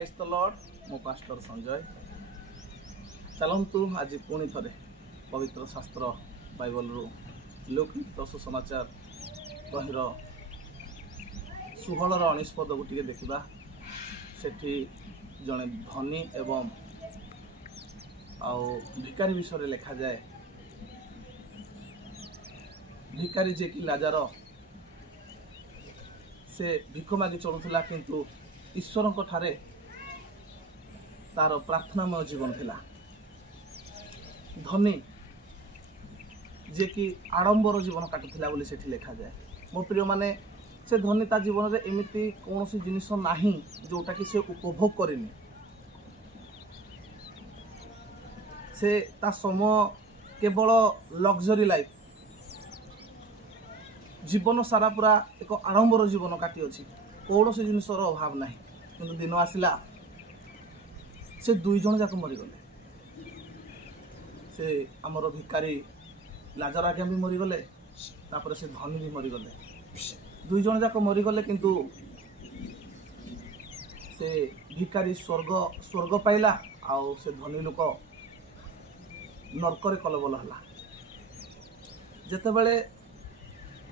Praise the Lord मो pastor Sanjay चलतु आज पुणी थे पवित्र शास्त्र बाइबल रु लौकिक सुसमाचार बहिर 16-19 पद को टिके देखा सेठी जड़े धनी एवं भिकारी विषय लिखा जाए। भिकारी जे कि लाजार से भिख मागी चलुला किंतु ईश्वर ठारे तार प्रार्थनामय जीवन थिला। धनी जे कि आडंबर जीवन काटुला बोली सेठी लिखा जाए। मो प्रिय माने से धनी ता जीवन में एमती कौन सी जिनिस नाही जोटा कि से उपभोग करेनि। से ता समय केवल लग्जरी लाइफ जीवन सारा पूरा एक आडंबर जीवन काटी अछि। कौन सी जिनिसर अभाव नाही किंतु दिन आसिला से दुई जन जाक मरीगले। से आमर भिकारी लाजर आज्ञा भी मरीगले तापर से धनी भी मरीगले। दुई जन जाक मरीगले किंतु से भिकारी स्वर्ग पाइला आउ से धनी लोक नरक कलबल है। जेतेबेले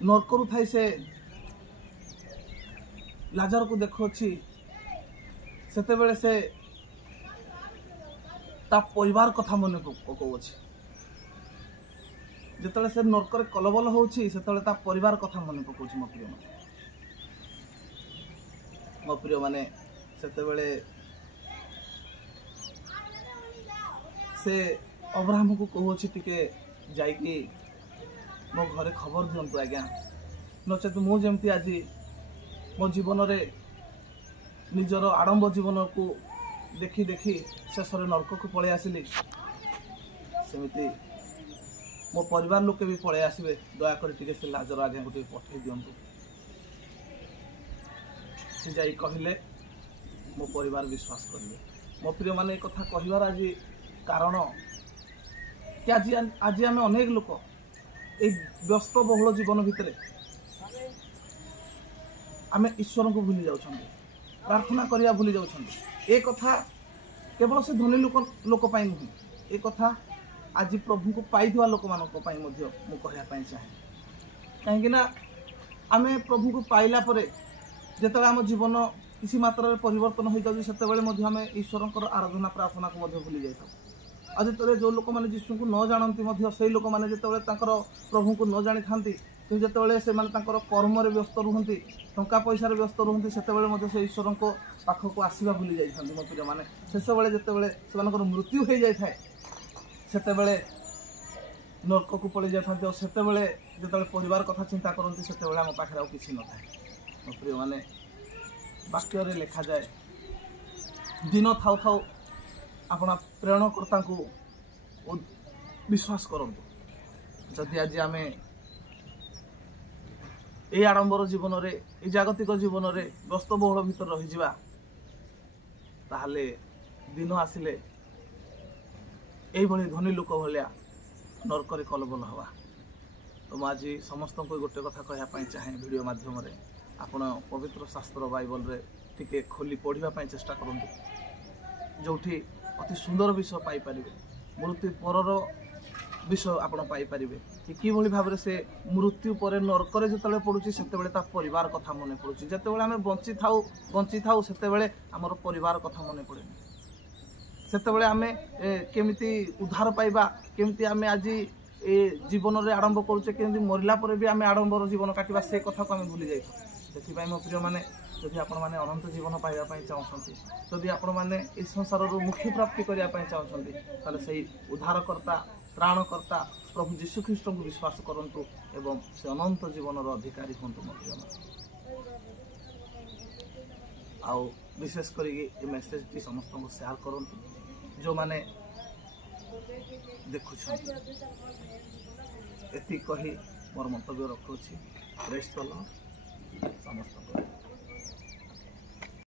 नरकरू थाई से लाजर को देखुची सेतेबेले से ता परिवार कथा मन पकाउछि। जेतेबेले से नरकर कलबल होछि सेतेबेले ता परिवार कथा मन पकाउछि। मो प्रिय माने सेतेबेले से अब्राहम को कहूछि टिके जाइकी मो घरे खबर दियंतु आज्ञा नचेत मु जेमती आज मो जीवन रे निजर आडंबर जीवन को देखी देखी शेष नरक को पलि आसिली सेमिति मो परिवार लोके भी पलि आसबे। दयाकोरी टिके से लाजर आज्ञा को पठे दियंतु। से जाई कहले मो परिवार विश्वास करेंगे। मो प्रिय माने एक कथा कहबार आज कारण कि आज आम अनेक लोक ए व्यस्त बहुल जीवन भितर आम ईश्वर को भूली जाऊँ, प्रार्थना करवा भूली जाऊँ। ए कथा केवल से धनी लोक नुहे, ए कथा आज प्रभु को पाई लोक मान कहवाई चाहे। कहीं आम प्रभु को पाइला जिते आम जीवन किसी मात्रा परिवर्तन हो जाए से आम ईश्वर आराधना प्रार्थना को भूली जाता। आज जो जो लोक मैंने जीशु को न जानती से लोक मैंने जो प्रभु को न जानी था कि जिते से कर्म व्यस्त रुहति टंका पैसा व्यस्त रुहति से ईश्वर को पाख को आसवा भूली जाती। मो प्रिय माने शेष बेले जिते से मृत्यु हो जाए से नरक को पलि जाते से जो परिवार कथा चिंता करती से आम पाखे किसी न था। मो प्रिय माने वाक्य लिखा जाए दिन थाउ थाउ अपना प्रेरणकर्ता को विश्वास करंतु। जदि आज आम ए आडंबर जीवन रे ए जागतिक जीवन रे व्यस्त बहुल भीतर रही जावा ताहले दिन आसिले ए भली धनी लोक भलिया नरकरे कलबल हवा। तो मुझे समस्त को गोटे कथा कहवाई चाहे वीडियो माध्यम रे आपण पवित्र शास्त्र बाइबल रे टिके खोली पढ़ाई चेष्टा करंतु। जोठी अति सुंदर विषय पाई परिबे, मृत्यु परर विषय आपण पाई परिबे कि किभली भाबरे से मृत्यु पर नरकरे जतले पडुची सेतेबेले ता परिवार कथा मने पडुची। जतेबेले आमे बंची थाउ सेतेबेले हमर परिवार कथा मने पडेनी। सेतेबेले आमे केमिति उद्धार पाइबा, केमिति आमे आज ए जीवन रे आरंभ करूचे, केमिति मरिला पर भी आमे आडंबर जीवन काटिबा से कथा को आमे भूली जाई। सेति मो प्रिय माने जदि आपण माने अनंत जीवन पाइबा पई चाहछंती, जदि आपण माने ए संसार रो मुक्ति प्राप्ति करिया पई चाहछंती ताले सही उद्धारकर्ता त्राणकर्ता प्रभु जीशु ख्रीष्ट को विश्वास करंतु एवं से अनंत जीवन रो अधिकारी होंतु। मो प्रिय माने आउ विशेष करी ए मेसेज टी समस्त को शेयर करंतु जो माने देखुछन। एति कही मोर मंतव्य रखुछि। प्रेज द लॉर्ड समस्त को।